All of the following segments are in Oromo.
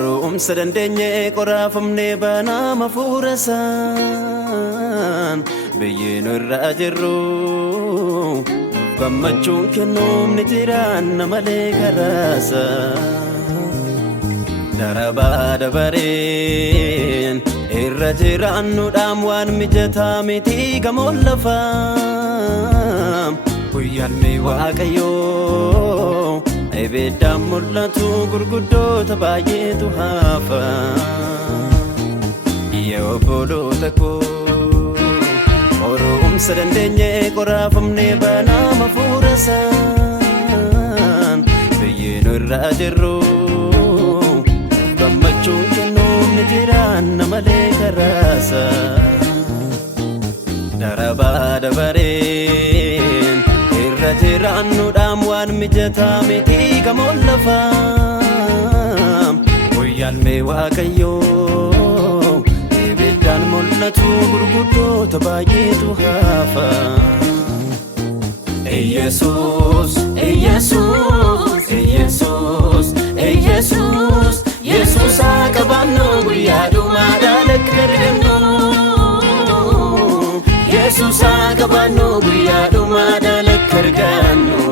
Qorumsa dandeenye qoraafamne banama fuurasan Biyyeen irraa jirru gammachuun kennuumni jiraanna malee karaasa Darabaa dabareen irra jiraannuudhaan waan mijataa miti gamoon lafaa Guyyaalmi Waaqayyoo Ebeddaan mul'atu gurguddoota baay'eetu hafa Yaa obboloota koo Qorumsa dandeenye qoraafamne banama fuurasan Biyyeen irraa jirru gammachuun kennuumni jiraanna malee karaasa Darabaa dabareen irra jiraannuudhaan waan mijataa miti gamoon lafaa Guyyaalmi Waaqayyoo Ebeddaan mul'atu gurguddoota baay'eetu hafa Yesus, Yesus, Yesus, Yesus Yesus akabannu guyyaa dhumaadhaan akka argannu Yesus akabannu guyyaa dhumaadhaan akka argannu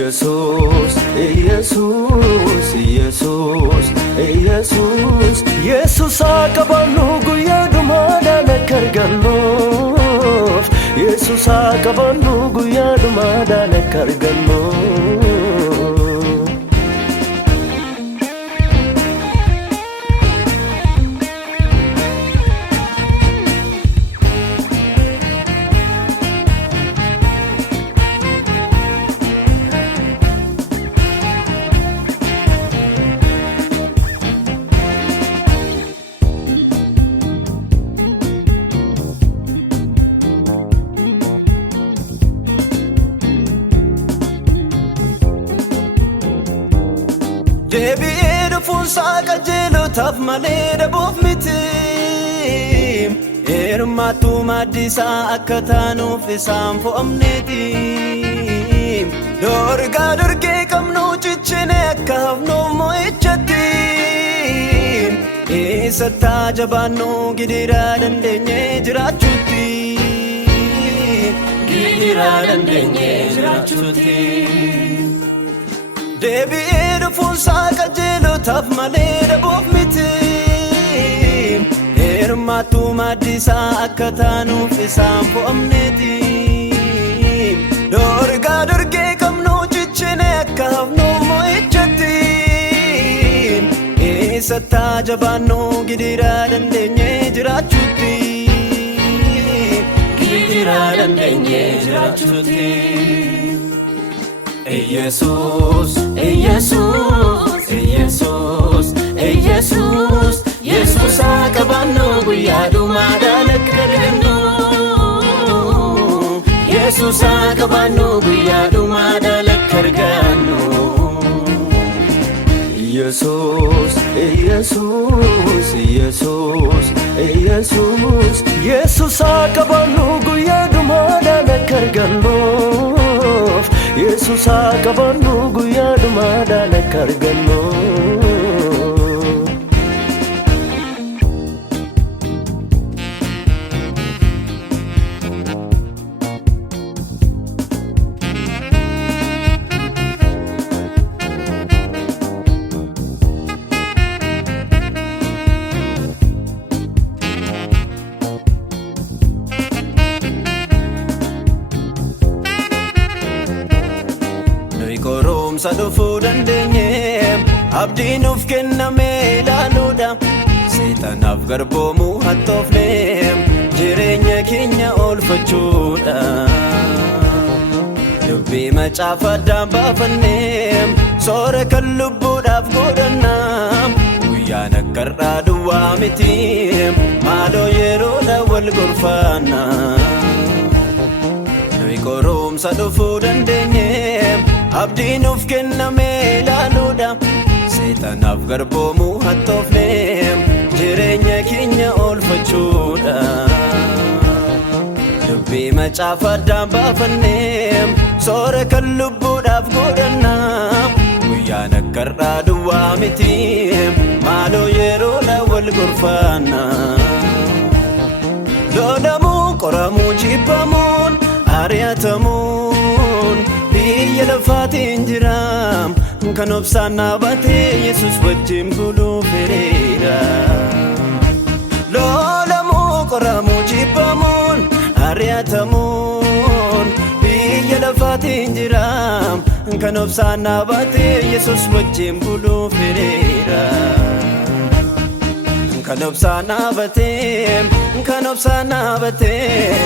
Yesus, Yesus, Yesus, Yesus Yesus akabannu guyyaa dhumaadhaan akka argannu Yesus akabannu guyyaa dhumaadhaan akka argannu Deebi'ee dhufuun saaqa jeelotaaf malee dhabuuf miti Hirmaattuu maaddisaa akka taanuuf isaan fo'amneeti Dorgaa dorgee qabnu cichine akka hafnuuf mo'ichatti Isattaa jabaannu gidiraa dandeenye jiraachuutti Gidiraa dandeenye jiraachuutti Deebi'ee dhufuun saaqa jeelotaaf malee dhabuuf miti Hirmaattuu maaddisaa akka taanuuf isaan fo'amneeti Dorgaa dorgee qabnu cichine akka hafnuuf mo'ichatti Isattaa jabaannu gidiraa dandeenye jiraachuutti Gidiraa dandeenye jiraachuutti Yesus, Yesus, Yesus, Yesus Yesus akabannu guyyaa dhumaadhaan akka argannu Yesus akabannu guyyaa dhumaadhaan akka argannu Yesus, Yesus, Yesus, Yesus Yesus akabannu guyyaa dhumaadhaan akka argannu Yesus akabannu guyyaa dhumaadhaan akka argannu Qorumsa dhufuu dandeenye abdiin of kenname ilaaluudha Seexanaaf garboomuu hattoofne jireenya keenya oolfachuudha Dubbii macaafa addaan baafanne soora kan lubbuudhaaf godhanna Guyyaan akka har'aa duwwaa miti maaloo yeroodha wal gorfaanna Qorumsa dhufuu dandeenye abdiin of kenname ilaaluudha Seexanaaf garboomuu hattoofne jireenya keenya oolfachuudha Dubbii macaafa addaan baafanne soora kan lubbuudhaaf godhanna ayyaana karraa duwwaa miti maaloo yeroodha wal gorfaanna loolamuu qoramuu jibbamuun ari'atamuun biyya lafaatiin jiraam kan obsaan dhaabatee Yesus wajjin buluu fedheera loolamuu qoramuu jibbamuun ari'atamuun biyya lafaatiin jiraam kan obsaan dhaabatee Yesus wajjin buluu fedheera kan obsaan dhaabatee kan obsaan dhaabatee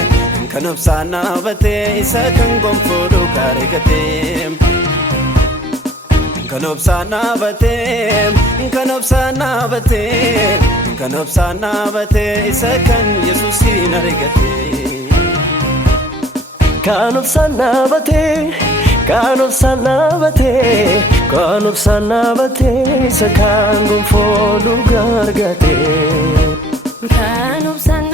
kan obsaan dhaabatee isa kan gonfoo dhugaa argatee kan obsaan dhaabatee kan obsaan dhaabatee kan obsaan dhaabatee isa kan Yesuusin argatee kan obsaan dhaabatee kan obsaan dhaabatee kan obsaan dhaabatee isa kan gonfoo dhugaa argatee kan obsaan